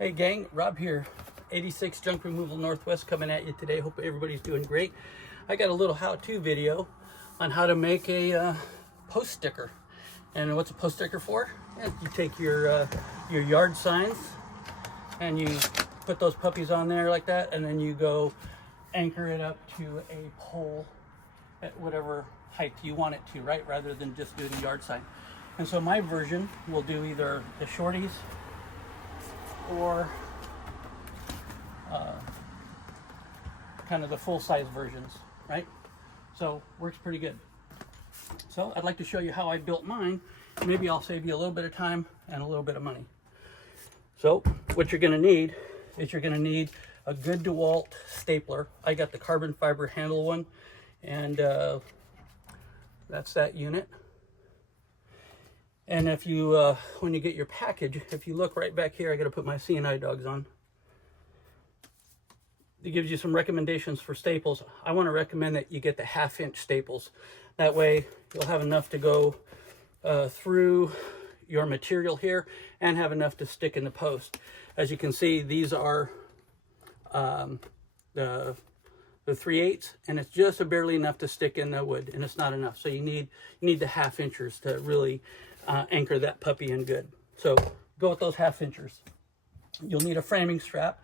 Hey gang, Rob here, 86 Junk Removal Northwest coming at you today. Hope everybody's doing great. I got a little how-to video on how to make a post sticker. And what's a post sticker for? Yeah, you take your yard signs and you put those puppies on there like that, and then you go anchor it up to a pole at whatever height you want it to, right? Rather than just doing a yard sign. And so my version will do either the shorties or kind of the full-size versions, right? So works pretty good. So I'd like to show you how I built mine. Maybe I'll save you a little bit of time and a little bit of money. So what you're going to need is you're going to need a good DeWalt stapler. I got the carbon fiber handle one, and that's that unit. And if you, when you get your package, if you look right back here, I got to put my C&I dogs on. It gives you some recommendations for staples. I want to recommend that you get the 1/2-inch staples. That way you'll have enough to go through your material here and have enough to stick in the post. As you can see, these are the 3/8, and it's just barely enough to stick in the wood, and it's not enough. So you need the 1/2-inchers to really anchor that puppy in good. So go with those 1/2-inchers. You'll need a framing strap.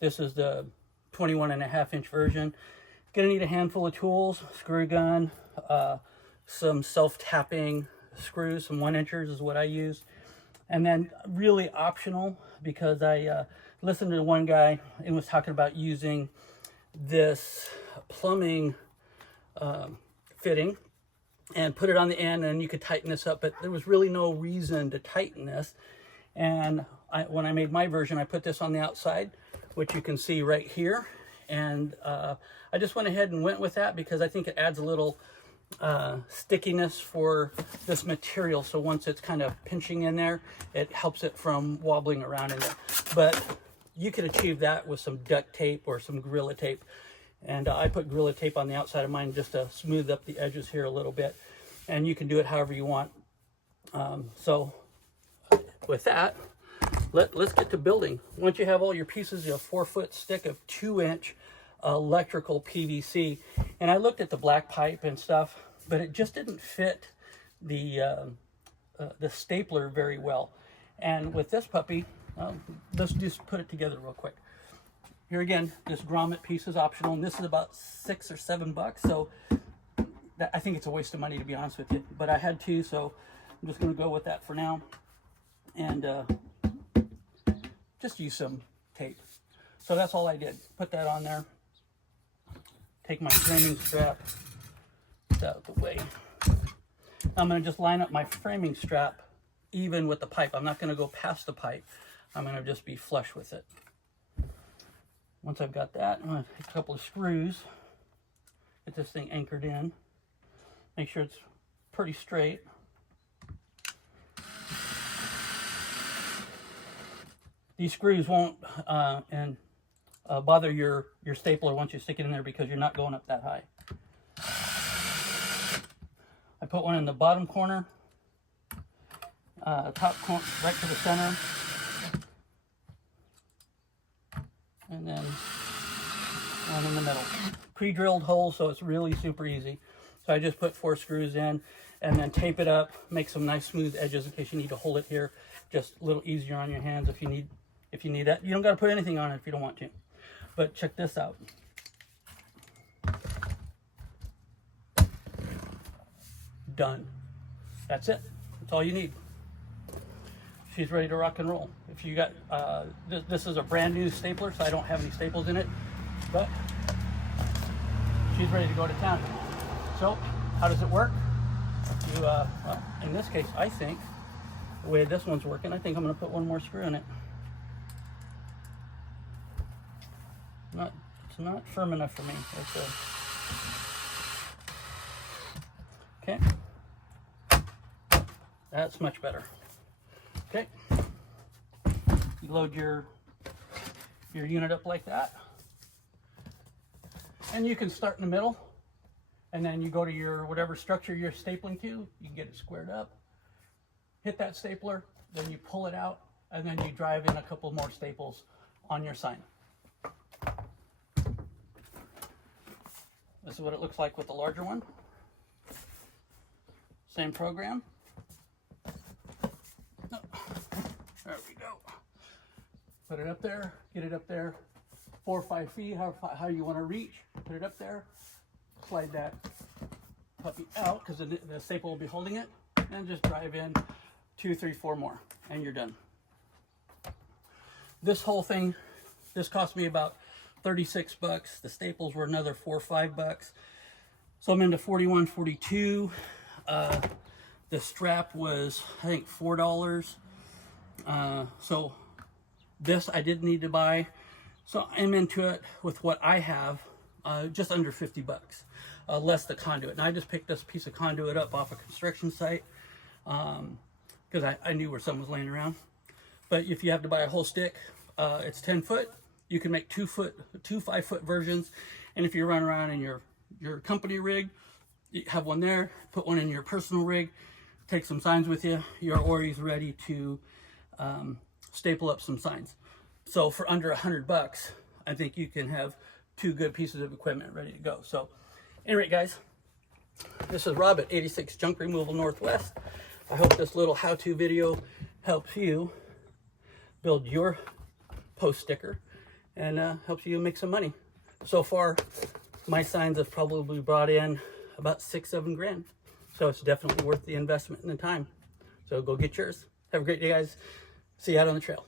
This is the 21.5-inch version. Gonna need a handful of tools, screw gun, some self-tapping screws, some 1-inchers is what I use. And then really optional, because I listened to one guy and was talking about using this plumbing fitting and put it on the end, and you could tighten this up, but there was really no reason to tighten this. And when I made my version, I put this on the outside, which you can see right here. And I just went ahead and went with that because I think it adds a little stickiness for this material. So once it's kind of pinching in there, it helps it from wobbling around in there. But you could achieve that with some duct tape or some Gorilla tape. And I put Gorilla tape on the outside of mine just to smooth up the edges here a little bit. And you can do it however you want. So with that, let's get to building. Once you have all your pieces, you have a 4-foot stick of 2-inch electrical PVC. And I looked at the black pipe and stuff, but it just didn't fit the stapler very well. And with this puppy, let's just put it together real quick. Here again, this grommet piece is optional, and this is about $6 or $7. So I think it's a waste of money, to be honest with you. But I had to, so I'm just going to go with that for now. And just use some tape. So that's all I did. Put that on there. Take my framing strap out of the way. I'm going to just line up my framing strap even with the pipe. I'm not going to go past the pipe. I'm going to just be flush with it. Once I've got that, I'm going to take a couple of screws, get this thing anchored in, make sure it's pretty straight. These screws won't bother your stapler once you stick it in there because you're not going up that high. I put one in the bottom corner, top corner, right to the center, and then one in the middle. Pre-drilled hole, so it's really super easy. So I just put 4 screws in and then tape it up, make some nice smooth edges in case you need to hold it here. Just a little easier on your hands if you need that. You don't got to put anything on it if you don't want to. But check this out. Done. That's it. That's all you need. She's ready to rock and roll. If you got, this is a brand new stapler, so I don't have any staples in it, but she's ready to go to town. So how does it work? You, well, in this case, I think the way this one's working, I think I'm going to put one more screw in it. It's not firm enough for me. Okay. That's much better. Okay. You load your unit up like that. And you can start in the middle. And then you go to your whatever structure you're stapling to. You can get it squared up. Hit that stapler. Then you pull it out and then you drive in a couple more staples on your sign. This is what it looks like with the larger one. Same program. There we go. Put it up there, get it up there, 4 or 5 feet, how you want to reach. Put it up there, slide that puppy out because the staple will be holding it, and just drive in 2, 3, 4 more, and you're done. This whole thing, this cost me about 36 bucks. The staples were another 4 or 5 bucks. So I'm into 41, 42. The strap was, I think, $4. So this I didn't need to buy. So I'm into it with what I have, just under 50 bucks, less the conduit. And I just picked this piece of conduit up off a construction site because I knew where something was laying around. But if you have to buy a whole stick, it's 10 foot. You can make 2 5-foot versions. And if you run around in your company rig, you have one there, put one in your personal rig, take some signs with you, you're always ready to staple up some signs. So for under 100 bucks, I think you can have 2 good pieces of equipment ready to go. So anyway, guys, this is Rob at 86 Junk Removal Northwest. I hope this little how-to video helps you build your post sticker and helps you make some money. So far, my signs have probably brought in about 6-7 grand. So it's definitely worth the investment and the time. So go get yours. Have a great day, guys. See you out on the trail.